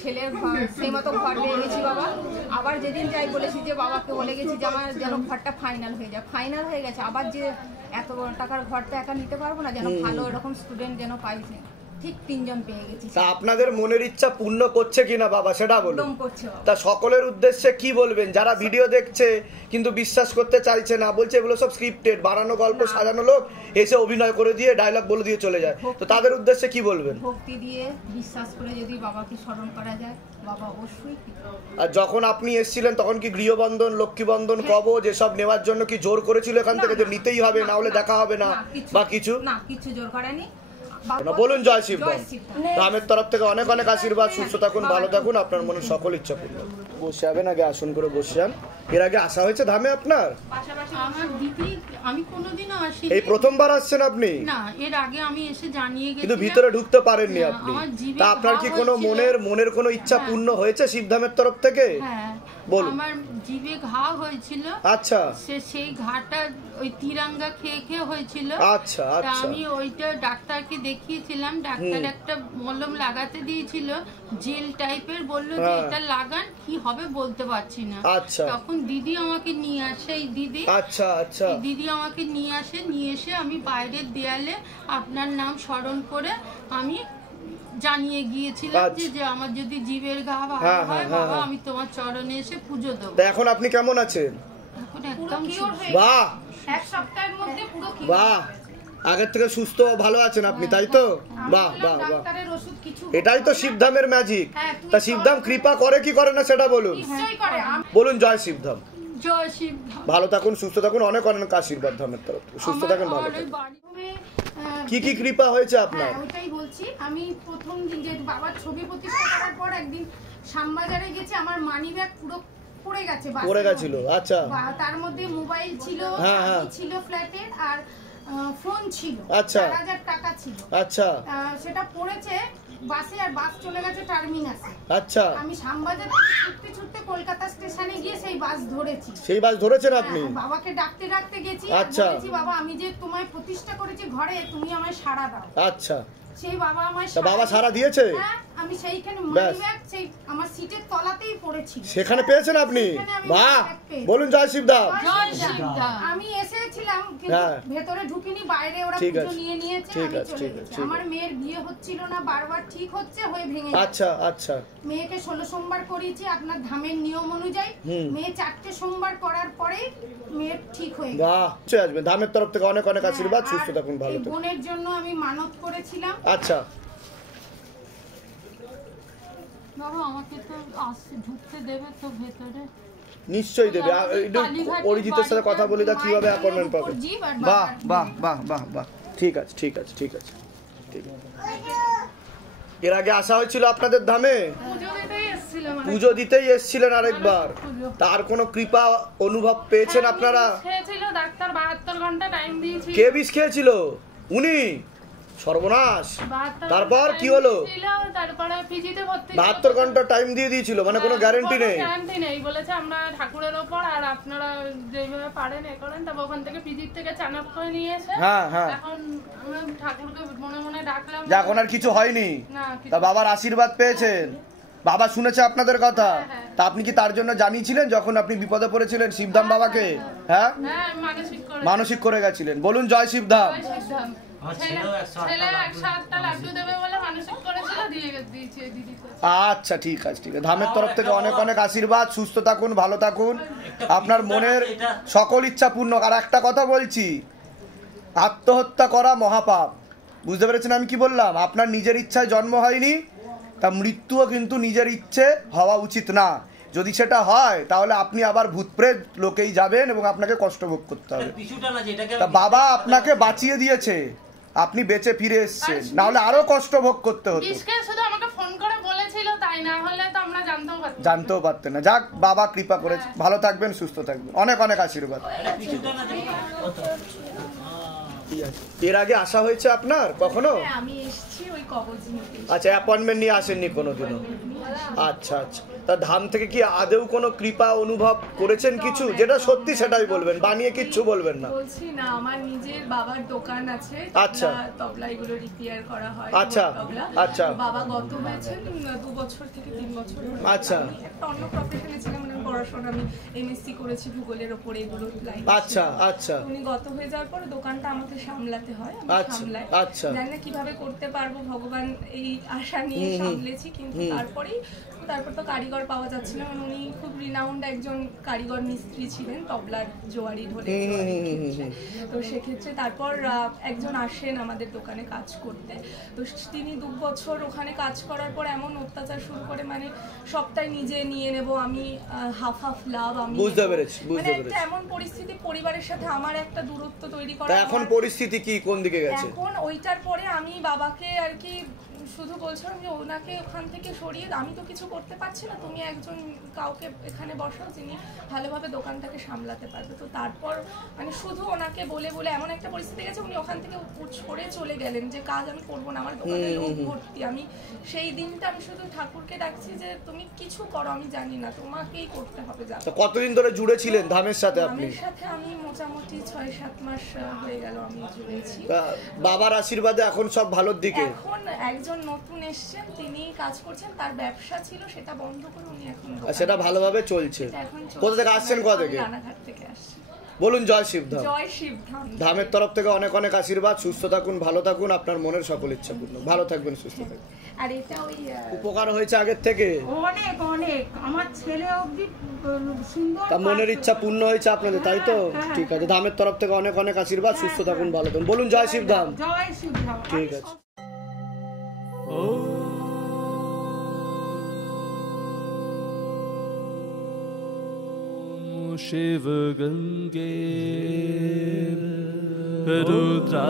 ছেলের ঘর সেই মতো ঘর পেয়ে গেছি বাবা। আবার যেদিন যাই বলেছি যে বাবাকে বলে গেছি যে আমার যেন ঘরটা ফাইনাল হয়ে যায়। ফাইনাল হয়ে গেছে, আবার যে এত টাকার ঘরটা একা নিতে পারবো না, যেন ভালো এরকম স্টুডেন্ট যেন পাইছে। ঠিক 3 জন পেয়ে গেছি। তা আপনাদের মনের ইচ্ছা পূর্ণ করছে কিনা বাবা সেটা বলুন। একদম করছে বাবা। তা সকলের উদ্দেশ্যে কি বলবেন যারা ভিডিও দেখছে কিন্তু বিশ্বাস করতে চাইছে না, বলছে এগুলো সব স্ক্রিপ্টেড, বানানো গল্প, সাজানো লোক এসে অভিনয় করে দিয়ে ডায়লগ বলে দিয়ে চলে যায়, তো তাদের উদ্দেশ্যে কি বলবেন? ভক্তি দিয়ে বিশ্বাস করে যদি বাবাকে স্মরণ করা যায়, বাবা অবশ্যই। আর যখন আপনি এসেছিলেন তখন কি গৃহবন্ধন, লক্ষ্মীবন্ধন, কবচ এসব নেওয়ার জন্য কি জোর করেছিল এখান থেকে যে নিতেই হবে, না হলে দেখা হবে না বা কিছু? না, কিছু জোর করেনি। বলুন জয় শিবধাম। ধামের তরফ থেকে অনেক অনেক আশীর্বাদ, সুস্থ থাকুন, ভালো থাকুন, আপনার মনের সকল ইচ্ছা পূর্ণ। বসে যাবেন, আগে আসন করে বসে যান। এর আগে আসা হয়েছে ধামে আপনার? আমার দিদি, আমি কোনোদিনও আসিনি। এই প্রথমবার আসছেন আপনি? না, এর আগে আমি এসে জানিয়ে গেছি, কিন্তু ভিতরে ঢুকতে পারেননি আপনি। তা আপনার কি কোনো মনের কোনো ইচ্ছা পূর্ণ হয়েছে শিবধামের তরফ থেকে? হ্যাঁ, আমার জিভে ঘা হয়েছিল। আচ্ছা, সেই ঘাটা ওই তিরাঙ্গা খেয়ে খেয়ে হয়েছিল। আচ্ছা আচ্ছা। আমি ওইটা ডাক্তারকে দেখিয়েছিলাম, ডাক্তার একটা মলম লাগাতে দিয়েছিল জেল টাইপের, বললো যে এটা লাগান, কি হবে বলতে পারছি না। আচ্ছা। তখন দিদি আমাকে নিয়ে আসে, এই দিদি, আচ্ছা আচ্ছা, দিদি আমাকে নিয়ে এসে আমি বাইরের দেয়ালে আপনার নাম স্মরণ করে আমি জানিয়ে গিয়েছিলাম যে আমার যদি জীবের ঘা ভালো হয় বাবা, আমি তোমার চরণে এসে পুজো দেবো। এখন আপনি কেমন আছেন? এখন একদম বাহ, 1 সপ্তাহের মধ্যে পুরো বাহ, আগের থেকে সুস্থ ভালো আছেন আপনি, তাই তো? বাহ বাহ বাহ, এটাই তো শিবধামের ম্যাজিক। তা শিবধাম কৃপা করে কি করে না সেটা বলুন। বলুন জয় শিবধাম। জয় শিবধাম। ভালো থাকুন, সুস্থ থাকুন, অনেক অনেক আশীর্বাদ ধামের তরফ থেকে। সুস্থ থাকুন, ভালো থাকুন। কি কি কৃপা হয়েছে আপনার? ওইটাই বলছি, আমি প্রথম দিন যে বাবার ছবি প্রতিষ্ঠা করার পর একদিন শ্যামবাজারে গেছি, আমার মানি ব্যাগ পুরো পড়ে গেছে, পড়ে গেছিল। আচ্ছা, তার মধ্যে মোবাইল ছিল, ছিল ফ্ল্যাটের, আর ফোন ছিল। আচ্ছা, 4000 টাকা ছিল। আচ্ছা, সেটা পড়েছে বাসে, আর বাস চলে গেছে টার্মিনাসে। আচ্ছা, আমি শ্যামবাজার ছুটতে ছুটতে কলকাতা স্টেশনে গিয়ে সেই বাস ধরেছি। সেই বাস ধরেছেন আপনি? বাবাকে ডাকতে ডাকতে গেছি, বলেছি বাবা আমি যে তোমায় প্রতিষ্ঠা করেছি ঘরে, তুমি আমায় সাড়া দাও। আচ্ছা, সেই বাবা আমায় বাবা সাড়া দিয়েছে? হ্যাঁ, আমি সেইখানে মানি ব্যাগ সেই আমার সিটের তলাতেই পড়েছি। সেখানে পেয়েছেন আপনি? বাহ, বলুন জয় শিবধাম। জয় শিবধাম। আমি এসেছিলাম কিন্তু ভেতরে ঢুকিনি, বাইরে ওরা পুজো নিয়ে নিয়েছে, আমি চলে গেছি। আমার মেয়ের বিয়ে হচ্ছিল না, বারবার ঠিক হচ্ছে, হয়ে ভেঙে যাচ্ছে। আচ্ছা আচ্ছা। মেয়েকে 16 সোমবার করিয়েছি আপনার ধামের নিয়ম অনুযায়ী। মেয়ে 4টে সোমবার করার পরে মেয়ে ঠিক হয়ে গেছে। বাহ, চলে আসবে। ধামের তরফ থেকে অনেক অনেক আশীর্বাদ, সুস্থ থাকুন, ভালো থাকুন। বোনের জন্য আমি মানত করেছিলাম। আচ্ছা, বাবা আমাকে তো ঢুকতে দেবে তো ভেতরে? নিশ্চয়ই দেবে। অরিজিতের সাথে কথা বলি, তা কিভাবে অ্যাপয়েন্টমেন্ট পাবে? বাহ বাহ বাহ বাহ বাহ, ঠিক আছে ঠিক আছে ঠিক আছে ঠিক আছে। এর আগে আসা হয়েছিল আপনাদের ধামে? পুজো দিতেই এসেছিলেন আরেকবার। তার কোনো কৃপা অনুভব পেয়েছেন আপনারা? ডাক্তার 72 ঘন্টা টাইম দিয়েছিল। কে বিষ খেয়েছিল? উনি? সর্বনাশ। তারপর কি হলো? তারপরে পিজিতে ভর্তি। 72 ঘন্টা টাইম দিয়ে দিয়েছিল, মানে কোনো গ্যারান্টি নেই? গ্যারান্টি নেই, বলেছে আমরা ঠাকুরের ওপর, আর আপনারা যেভাবে পারেন এ করেন। তারপর ওখান থেকে পিজির থেকে চানক করে নিয়ে এসে এখন আমরা ঠাকুরকে মনে মনে ডাকলাম। এখন আর কিছু হয়নি? তা বাবার আশীর্বাদ পেয়েছেন? বাবা শুনেছে আপনাদের কথা? তা আপনি কি তার জন্য জানিয়েছিলেন যখন আপনি বিপদে পড়েছিলেন শিবধাম বাবাকে? হ্যাঁ, মানসিক করে গেছিলেন। বলুন জয় শিবধাম। আচ্ছা ঠিক আছে, ঠিক আছে। ধামের তরফ থেকে অনেক অনেক আশীর্বাদ, সুস্থ থাকুন, ভালো থাকুন, আপনার মনের সকল ইচ্ছা পূর্ণ। আর একটা কথা বলছি, আত্মহত্যা করা মহাপাপ, বুঝতে পেরেছেন আমি কি বললাম? আপনার নিজের ইচ্ছায় জন্ম হয়নি, তা মৃত্যুও কিন্তু নিজের ইচ্ছে হওয়া উচিত না। যদি সেটা হয় তাহলে আপনি আবার ভূতপ্রেত লোকেই যাবেন এবং আপনাকে কষ্ট ভোগ করতে হবে। তা বাবা আপনাকে বাঁচিয়ে দিয়েছে, আপনি বেঁচে ফিরে এসেছেন, না হলে আরো কষ্ট ভোগ করতে হতো। জানতেও পারতেন না। যাক, বাবা কৃপা করেছে। ভালো থাকবেন, সুস্থ থাকবেন, অনেক অনেক আশীর্বাদ। এর আগে আসা হয়েছে আপনার কখনো? আমি এসেছি ওই কবজ নিতে। আচ্ছা, অ্যাপয়েন্টমেন্ট নিয়ে আসেননি কোনোদিনও? আচ্ছা আচ্ছা। তা ধাম থেকে কি আদেও কোনো কৃপা অনুভব করেছেন কিছু? যেটা সত্যি সেটাই বলবেন, বানিয়ে কিচ্ছু বলবেন না। বলছি না, আমার নিজের বাবার দোকান আছে, আচ্ছা, তবলা এগুলো রিপেয়ার করা হয়। আচ্ছা আচ্ছা। বাবা গত হয়েছে 2 বছর থেকে 3 বছর। আচ্ছা। একটা অন্য প্রফেশনে ছিলাম, মানে পড়াশোনা আমি এমএসসি করেছি ভূগোলের উপরে, এগুলো লাইন। আচ্ছা আচ্ছা। উনি গত হয়ে যাওয়ার পরে দোকানটা আমাকে সামলাতে হয়, আমি সামলাই। আচ্ছা। জানি না কিভাবে করতে পারবো, ভগবান এই আশা নিয়ে সামলেছি। কিন্তু তারপর তো কারিগর পাওয়া যাচ্ছিল। উনি খুব রিনাউন্ড একজন কারিগর মিস্ত্রি ছিলেন, তবলার জোয়ারি ঢোলে। তো সেক্ষেত্রে তারপর একজন আসেন আমাদের দোকানে কাজ করতে। তো তিনি 2 বছর ওখানে কাজ করার পর এমন অত্যাচার শুরু করে, মানে সবটাই নিজে নিয়ে নেব, আমি হাফ লাভ, আমি বুঝতে পেরেছি। মানে একটা এমন পরিস্থিতি, পরিবারের সাথে আমার একটা দূরত্ব তৈরি করা। এখন পরিস্থিতি কি, কোন দিকে গেছে? এখন ওইটার পরে আমি বাবাকে আর কি শুধু বলছিলাম যে ওনাকে ওখান থেকে সরিয়ে, আমি তো কিছু করতে পারছি না, তুমি একজন কাউকে এখানে বসাও যিনি ভালোভাবে দোকানটাকে সামলাতে পারবে। তো তারপর মানে শুধু ওনাকে বলে বলে এমন একটা পরিস্থিতি গেছে, উনি ওখান থেকে সরে চলে গেলেন যে কাজ আমি করবো না, আমার দোকানে লোক ভর্তি। আমি সেই দিনটা আমি শুধু ঠাকুরকে ডাকছি যে তুমি কিছু করো, আমি জানি না, তোমাকেই করতে হবে। তো কতদিন ধরে জুড়ে ছিলেন ধামের সাথে আপনি? ধামের সাথে আমি মোটামুটি 6-7 মাস হয়ে গেল আমি জুড়েছি। বাবার আশীর্বাদে এখন সব ভালোর দিকে? এখন একজন নতুন এসেছেন, তিনি কাজ করছেন, তার ব্যবসা ছিল, সেটা বন্ধ করে উনি এখন সেটা ভালোভাবে চলছে। কোথা থেকে আসছেন? কোথা থেকে? রানাঘাট থেকে আসছি। বলুন জয় শিবধাম। জয় শিবধাম। ধামের তরফ থেকে অনেক অনেক আশীর্বাদ, সুস্থ থাকুন, ভালো থাকুন, আপনার মনের সকল ইচ্ছা পূর্ণ। ভালো থাকবেন, সুস্থ থাকবেন। আর এটা ওই উপকার হয়েছে আগের থেকে অনেক অনেক, আমার ছেলে অবধি সুন্দর, তা মনের ইচ্ছা পূর্ণ হয়েছে আপনাদের, তাই তো? ঠিক আছে, ধামের তরফ থেকে অনেক অনেক আশীর্বাদ, সুস্থ থাকুন, ভালো থাকুন। বলুন জয় শিবধাম। জয় শিবধাম। ঠিক আছে। शिव गंगे रुद्रा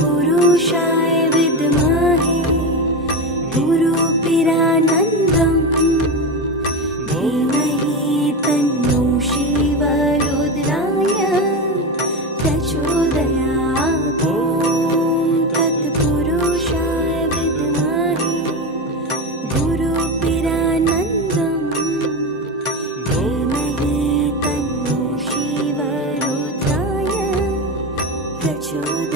पुरुषाय विद्महे गुरुपिरानन्दं धीमहि तन्नो शिवरुद्राय प्रचोदयात्। ॐ तत्पुरुषाय विद्महे गुरुपिरानन्दं धीमहि तन्नो शिवरुद्राय प्रचोदयात्।